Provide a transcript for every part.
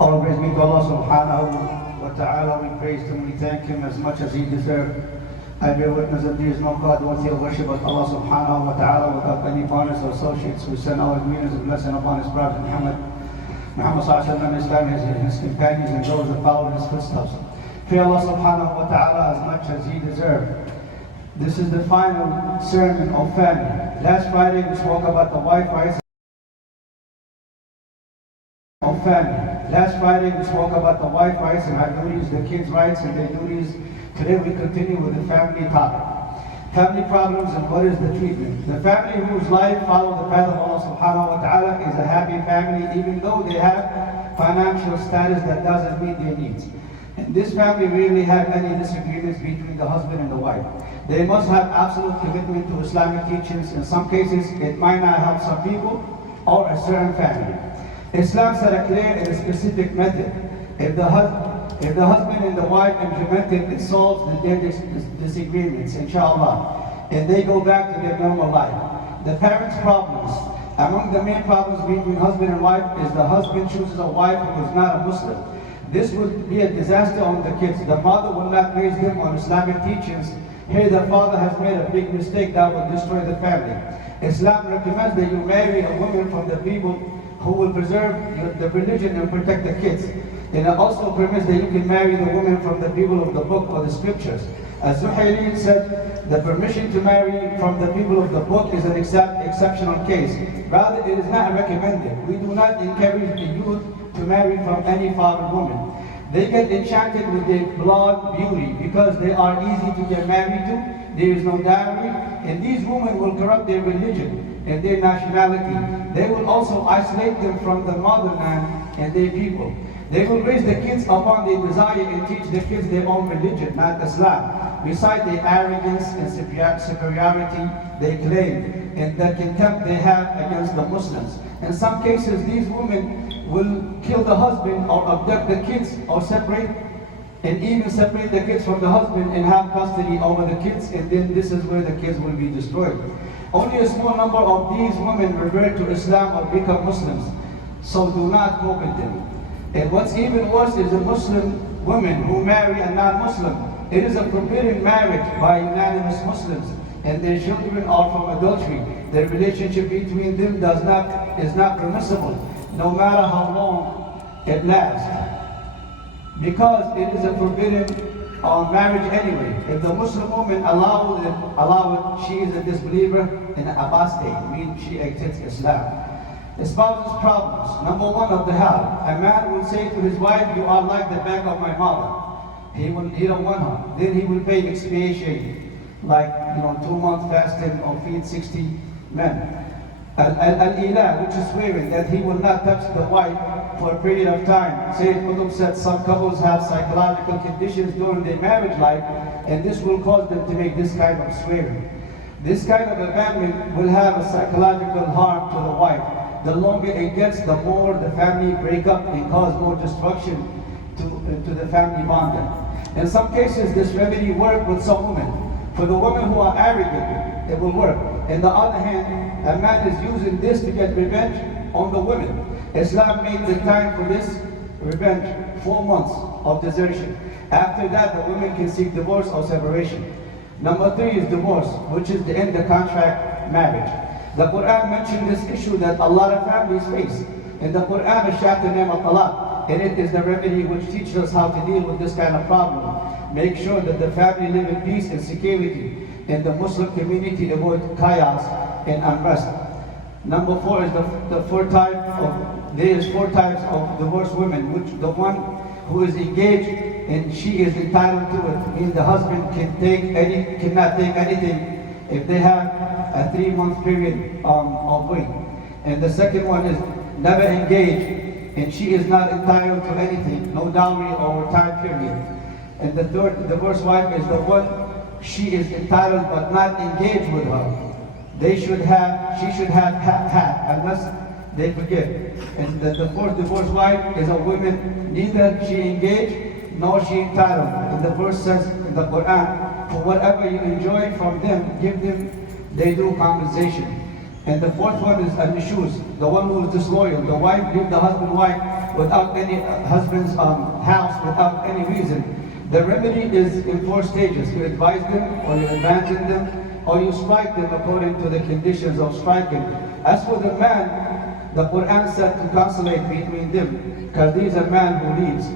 All praise be to Allah subhanahu wa ta'ala. We praise Him, we thank Him as much as He deserves. I bear witness that there is no God worthy of worship but Allah subhanahu wa ta'ala without any partners or associates. We send our greetings and blessing upon His Prophet Muhammad sallallahu alaihi wasallam, his family, his companions, and those that follow His footsteps. Pray Allah subhanahu wa ta'ala as much as He deserves. This is the final sermon of family. Last Friday we spoke about the wife rights of family. Last Friday we spoke about the wife rights and our duties, the kids' rights and their duties. Today we continue with the family topic. Family problems and what is the treatment. The family whose life follows the path of Allah subhanahu wa ta'ala is a happy family even though they have financial status that doesn't meet their needs. And this family rarely have any disagreements between the husband and the wife. They must have absolute commitment to Islamic teachings. In some cases it might not help some people or a certain family. Islam set a clear and specific method. If the husband and the wife implement it, it solves their disagreements, inshallah, and they go back to their normal life. The parents' problems. Among the main problems between husband and wife is the husband chooses a wife who is not a Muslim. This would be a disaster on the kids. The mother will not raise them on Islamic teachings. Here the father has made a big mistake that will destroy the family. Islam recommends that you marry a woman from the people who will preserve the religion and protect the kids. And it also permits that you can marry the woman from the people of the book or the scriptures. As Zuhayli said, the permission to marry from the people of the book is an exceptional case. Rather, it is not recommended. We do not encourage the youth to marry from any foreign woman. They get enchanted with their blonde beauty because they are easy to get married to. There is no dowry, and these women will corrupt their religion and their nationality. They will also isolate them from the motherland and their people. They will raise the kids upon their desire and teach the kids their own religion, not Islam. Besides the arrogance and superiority they claim and the contempt they have against the Muslims. In some cases, these women will kill the husband or abduct the kids or separate the kids from the husband and have custody over the kids, and then this is where the kids will be destroyed. Only a small number of these women revert to Islam or become Muslims, so do not cope with them. And what's even worse is the Muslim women who marry a non-Muslim. It is a forbidden marriage by unanimous Muslims, and their children are from adultery. The relationship between them is not permissible, no matter how long it lasts, because it is a forbidden marriage anyway. If the Muslim woman allow it, she is a disbeliever and an apostate, meaning she exits Islam. Spouses' problems. Number one of the hell. A man will say to his wife, "You are like the back of my mother." He don't want her. Then he will pay expiation, like 2-month fasting or feed 60 men. Al-ilah, which is swearing that he will not touch the wife for a period of time. Sayyid Qutb said some couples have psychological conditions during their marriage life, and this will cause them to make this kind of swearing. This kind of abandonment will have a psychological harm to the wife. The longer it gets, the more the family break up and cause more destruction to the family bonding. In some cases, this remedy works with some women. For the women who are arrogant, it will work. On the other hand, a man is using this to get revenge on the women. Islam made the time for this revenge 4 months of desertion. After that, the women can seek divorce or separation. Number 3 is divorce, which is the end of contract marriage. The Quran mentioned this issue that a lot of families face. In the Quran, a chapter named Talaq, and it is the remedy which teaches us how to deal with this kind of problem. Make sure that the family live in peace and security, and the Muslim community avoid chaos and unrest. Number 4 is there is 4 types of divorced women, which the one who is engaged and she is entitled to it, means the husband cannot take anything if they have a 3-month period of wait. And the second one is never engaged, and she is not entitled to anything, no dowry or time period. And the third divorced wife is the one she is entitled but not engaged with her. She should have unless they forgive. And the fourth divorced wife is a woman, neither she engaged nor she entitled. And the verse says in the Quran, for whatever you enjoy from them, give them their due compensation. And the fourth one is al-nushuz, the one who is disloyal. The wife leave the husband's wife without any husband's house without any reason. The remedy is in 4 stages. You advise them, or you abandon them, or you strike them according to the conditions of striking. As for the man, the Quran said to conciliate between them, because there is a man who leaves.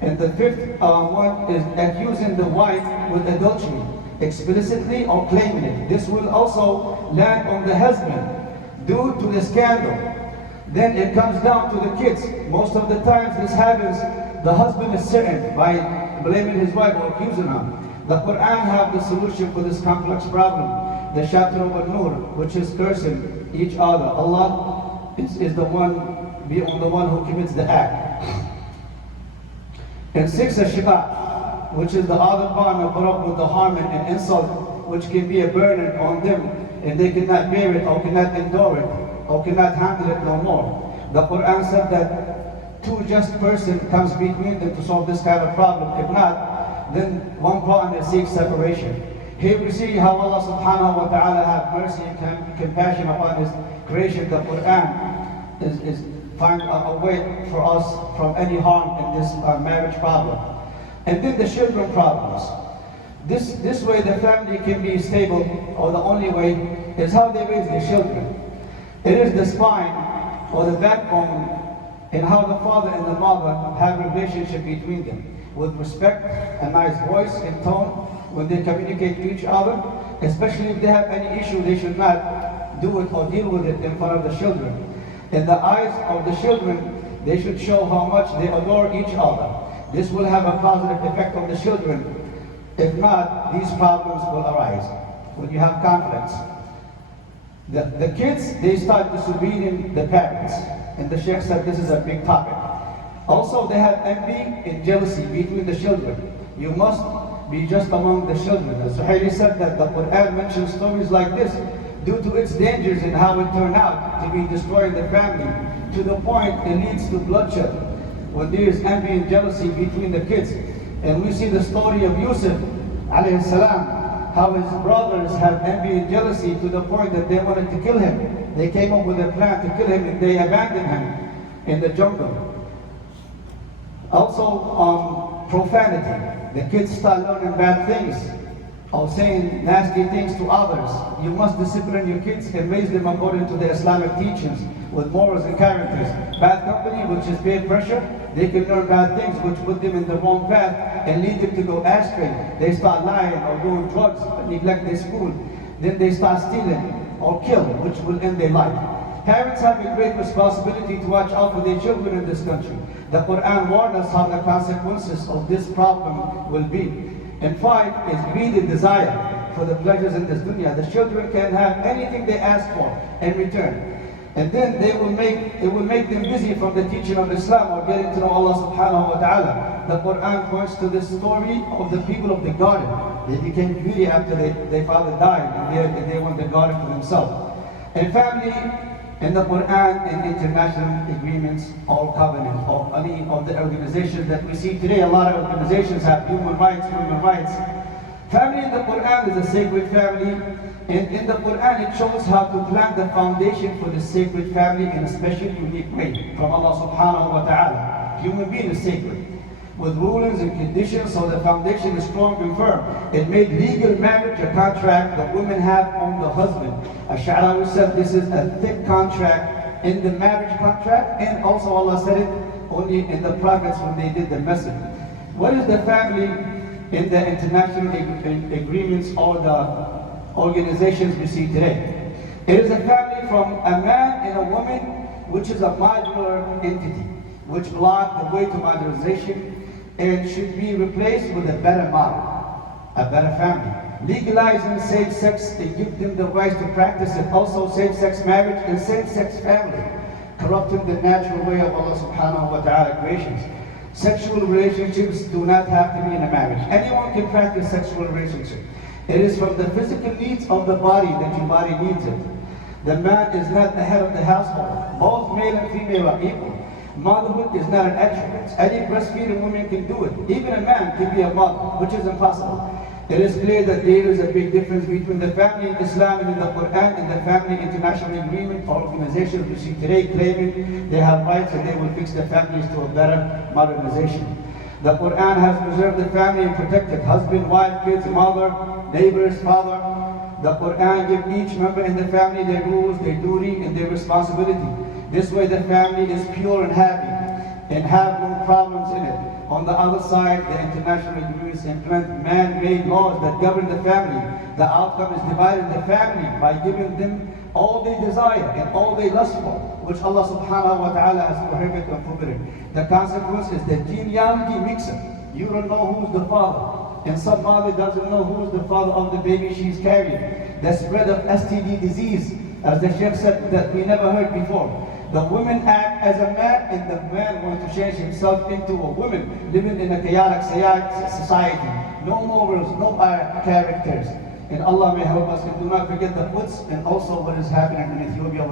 And the fifth one is accusing the wife with adultery, explicitly or claiming it. This will also land on the husband due to the scandal. Then it comes down to the kids. Most of the times this happens, the husband is certain by blaming his wife or accusing her. The Quran have the solution for this complex problem. The chapter of An-Nur, which is cursing each other. Allah is the one who commits the act. And 6, Ash-Shiqaq, which is the other bond of Barak with the harm and insult, which can be a burden on them, and they cannot bear it, or cannot endure it, or cannot handle it no more. The Quran said that 2 just person comes between them to solve this kind of problem. If not, then one partner seeks separation. Here we see how Allah subhanahu wa ta'ala have mercy and compassion upon His creation. The Quran is find a way for us from any harm in this marriage problem. And then the children problems. This way the family can be stable, or the only way is how they raise the children. It is the spine or the backbone in how the father and the mother have a relationship between them, with respect, a nice voice and tone when they communicate to each other. Especially if they have any issue, they should not do it or deal with it in front of the children. In the eyes of the children, they should show how much they adore each other. This will have a positive effect on the children. If not, these problems will arise when you have conflicts. The kids, they start disobeying the parents. And the Sheikh said this is a big topic. Also, they have envy and jealousy between the children. You must be just among the children. The Suhaili said that the Quran mentions stories like this due to its dangers and how it turned out to be destroying the family, to the point it leads to bloodshed when there is envy and jealousy between the kids. And we see the story of Yusuf alayhi salam, how his brothers have envy and jealousy to the point that they wanted to kill him. They came up with a plan to kill him, and they abandoned him in the jungle. Also, profanity. The kids start learning bad things, or saying nasty things to others. You must discipline your kids and raise them according to the Islamic teachings with morals and characters. Bad company, which is peer pressure, they can learn bad things which put them in the wrong path and lead them to go astray. They start lying or doing drugs, neglect their school. Then they start stealing or kill, which will end their life. Parents have a great responsibility to watch out for their children in this country. The Quran warns us how the consequences of this problem will be. And 5 is greed and desire for the pleasures in this dunya. The children can have anything they ask for in return. And then it will make them busy from the teaching of Islam or getting to know Allah subhanahu wa ta'ala. The Quran points to the story of the people of the garden. They became greedy after their father died, and they want the garden for themselves. And family in the Quran and international agreements or covenants or any of the organizations that we see today. A lot of organizations have human rights, women's rights. Family in the Quran is a sacred family, and in the Quran it shows how to plant the foundation for the sacred family in a special unique way from Allah subhanahu wa ta'ala. Human being is sacred, with rulings and conditions, so the foundation is strong and firm. It made legal marriage a contract that women have on the husband. Ash-Sha'rawi said this is a thick contract in the marriage contract, and also Allah said it only in the prophets when they did the message. What is the family in the international agreements or the organizations we see today? It is a family from a man and a woman, which is a modular entity, which block the way to modernization and should be replaced with a better model, a better family. Legalizing same-sex and give them the right to practice it. Also same-sex marriage and same-sex family, corrupting the natural way of Allah subhanahu wa ta'ala creations. Sexual relationships do not have to be in a marriage. Anyone can practice sexual relationship. It is from the physical needs of the body that your body needs it. The man is not the head of the household. Both male and female are equal. Motherhood is not an attribute. Any breastfeeding woman can do it. Even a man can be a mother, which is impossible. It is clear that there is a big difference between the family in Islam and in the Quran and the family international agreement for organizations which today claiming they have rights and they will fix the families to a better modernization. The Quran has preserved the family and protected husband, wife, kids, mother, neighbors, father. The Quran gives each member in the family their rules, their duty, and their responsibility. This way the family is pure and happy and have no problems in it. On the other side, the international agreements implement man-made laws that govern the family. The outcome is dividing the family by giving them all they desire and all they lust for, which Allah subhanahu wa ta'ala has prohibited and forbidden. The consequence is the genealogy mixer. You don't know who's the father, and some mother doesn't know who's the father of the baby she's carrying. The spread of STD disease, as the Sheikh said, that we never heard before. The women act as a man, and the man wants to change himself into a woman, living in a chaotic society. No morals, no characters. And Allah may help us, and do not forget the Quds and also what is happening in Ethiopia.